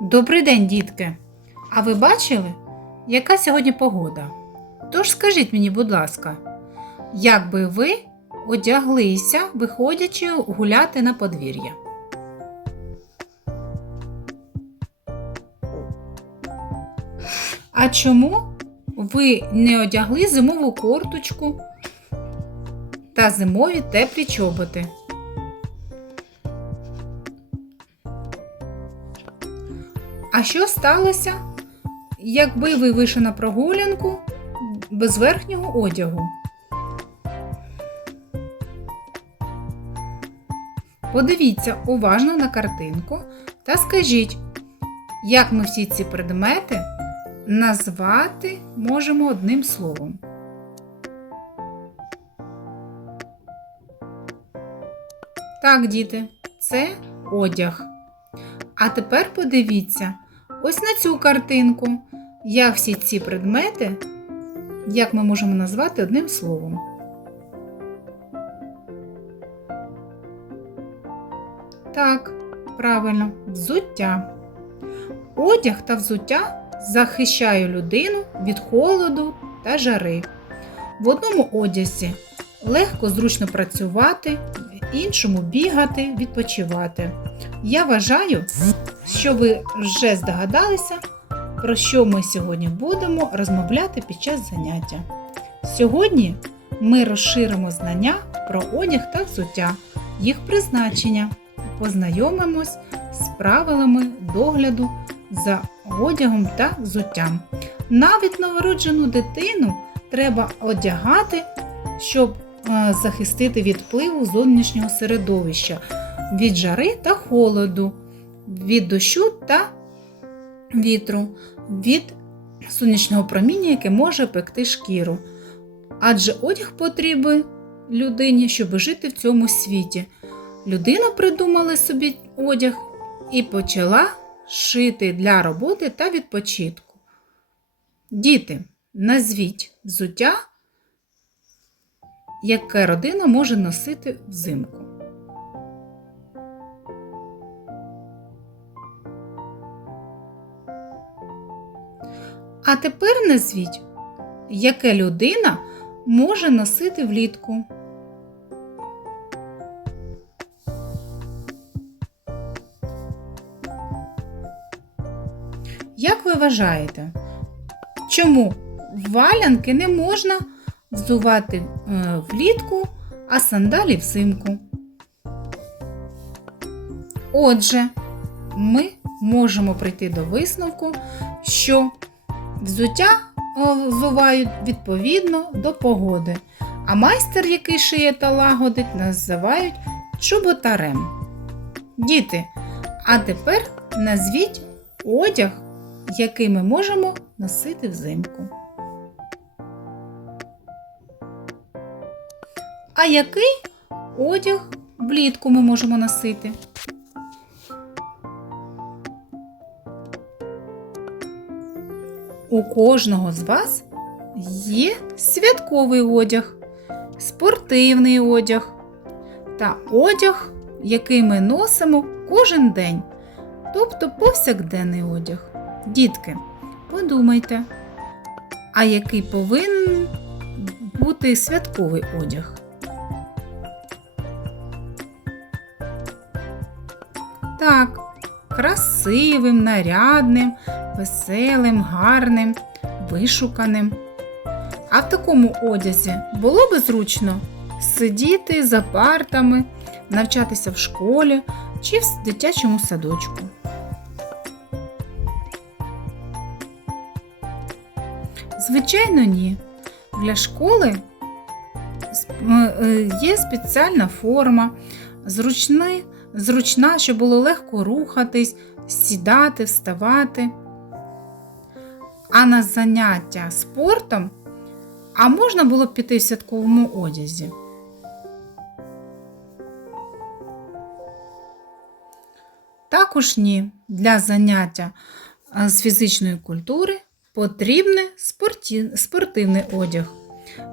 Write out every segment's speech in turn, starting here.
Добрий день, дітки! А ви бачили, яка сьогодні погода? Тож скажіть мені, будь ласка, як би ви одяглися, виходячи гуляти на подвір'я? А чому ви не одягли зимову корточку та зимові теплі чоботи? А що сталося, якби ви вийшли на прогулянку без верхнього одягу? Подивіться уважно на картинку та скажіть, як ми всі ці предмети назвати можемо одним словом. Так, діти, це одяг. А тепер подивіться ось на цю картинку, як всі ці предмети, як ми можемо назвати одним словом. Так, правильно, взуття. Одяг та взуття захищає людину від холоду та жари. В одному одязі легко зручно працювати, іншому бігати, відпочивати. Я вважаю, що ви вже здогадалися, про що ми сьогодні будемо розмовляти під час заняття. Сьогодні ми розширимо знання про одяг та взуття, їх призначення, познайомимось з правилами догляду за одягом та взуттям. Навіть новороджену дитину треба одягати, щоб захистити від впливу зовнішнього середовища, від жари та холоду, від дощу та вітру, від сонячного проміння, яке може пекти шкіру. Адже одяг потрібен людині, щоб жити в цьому світі. Людина придумала собі одяг і почала шити для роботи та відпочинку. Діти, назвіть взуття, яке родина може носити взимку. А тепер назвіть, яке людина може носити влітку. Як ви вважаєте, чому валянки не можна взувати е, влітку, а сандалі взимку? Отже, ми можемо прийти до висновку, що взуття е, взувають відповідно до погоди, а майстер, який шиє та лагодить, називають чоботарем. Діти, а тепер назвіть одяг, який ми можемо носити взимку. А який одяг влітку ми можемо носити? У кожного з вас є святковий одяг, спортивний одяг та одяг, який ми носимо кожен день, тобто повсякденний одяг. Дітки, подумайте, а який повинен бути святковий одяг? Так, красивим, нарядним, веселим, гарним, вишуканим. А в такому одязі було би зручно сидіти за партами, навчатися в школі чи в дитячому садочку. Звичайно, ні. Для школи е, є спеціальна форма, зручна, зручна, щоб було легко рухатись, сідати, вставати. А на заняття спортом, а можна було б піти в святковому одязі. Також ні, для заняття з фізичної культури потрібний спортивний одяг.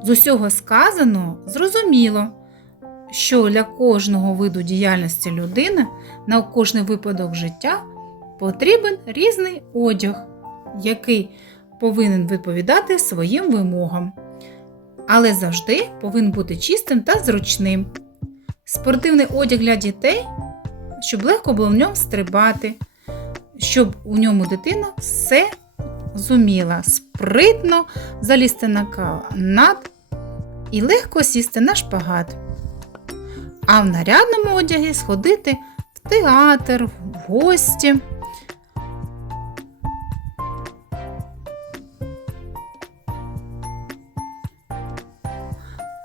З усього сказаного зрозуміло, що для кожного виду діяльності людини на кожний випадок життя потрібен різний одяг, який повинен відповідати своїм вимогам, але завжди повинен бути чистим та зручним. Спортивний одяг для дітей, щоб легко було в ньому стрибати, щоб у ньому дитина все зуміла спритно залізти на канат і легко сісти на шпагат. А в нарядному одягі сходити в театр, в гості.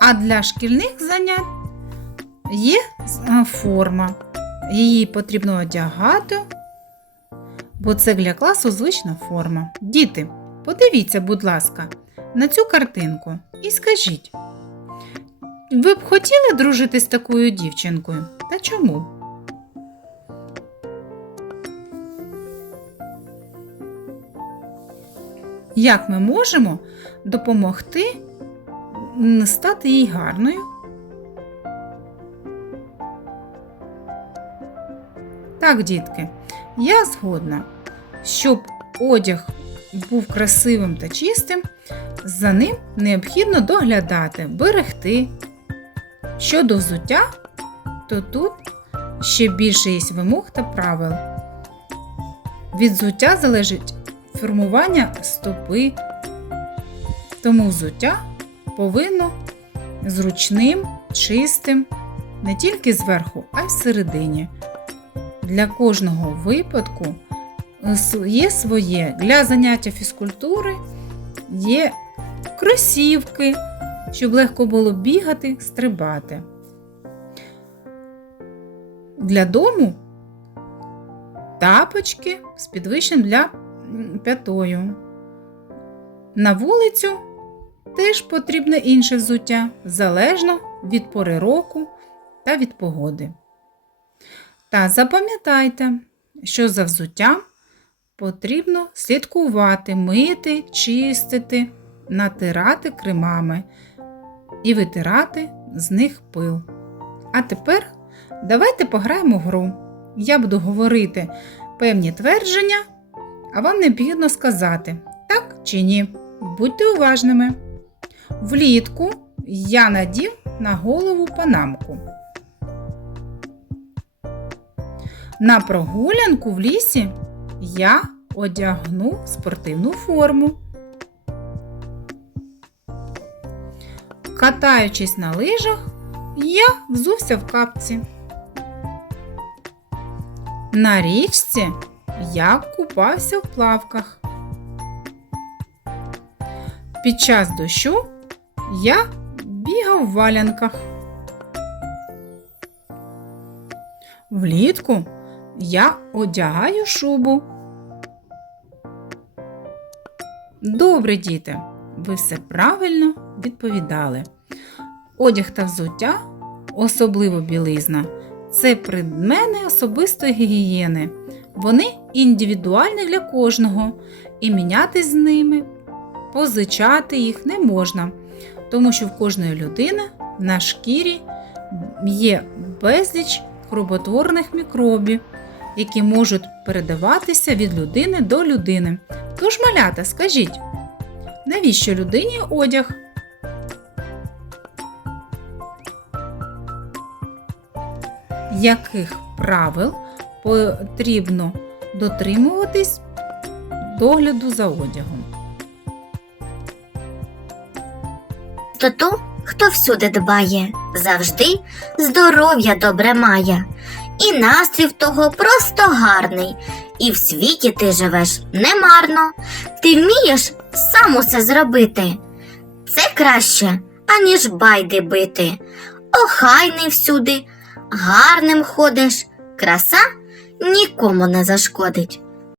А для шкільних занять є е, форма. Її потрібно одягати, бо це для класу звична форма. Діти, подивіться, будь ласка, на цю картинку і скажіть, ви б хотіли дружити з такою дівчинкою? Та чому? Як ми можемо допомогти стати їй гарною? Так, дітки, я згодна, щоб одяг був красивим та чистим, за ним необхідно доглядати, берегти. Щодо взуття, то тут ще більше є вимог та правил. Від взуття залежить формування стопи, тому взуття повинно зручним, чистим, не тільки зверху, а й всередині. Для кожного випадку є своє. Для заняття фізкультури є кросівки, щоб легко було бігати, стрибати. Для дому тапочки з підвищенням для п'ятою. На вулицю теж потрібне інше взуття, залежно від пори року та від погоди. Та запам'ятайте, що за взуттям потрібно слідкувати, мити, чистити, натирати кремами і витирати з них пил. А тепер давайте пограємо в гру. Я буду говорити певні твердження, а вам необхідно сказати так чи ні. Будьте уважними. Влітку я надів на голову панамку. На прогулянку в лісі я одягну спортивну форму. Катаючись на лижах, я взувся в капці. На річці я купався в плавках. Під час дощу я бігав в валянках. Влітку я одягаю шубу. Добре, діти, ви все правильно відповідали. Одяг та взуття, особливо білизна, це предмети особистої гігієни. Вони індивідуальні для кожного, і міняти з ними, позичати їх не можна, тому що в кожної людини на шкірі є безліч хроботворних мікробів, які можуть передаватися від людини до людини. Тож, малята, скажіть, навіщо людині одяг? Яких правил потрібно дотримуватись догляду за одягом? То ту, хто всюди дбає, завжди здоров'я добре має. І настрій в того просто гарний, і в світі ти живеш немарно. Ти вмієш сам усе зробити. Це краще, аніж байди бити. Охайний всюди, гарним ходиш, краса нікому не зашкодить.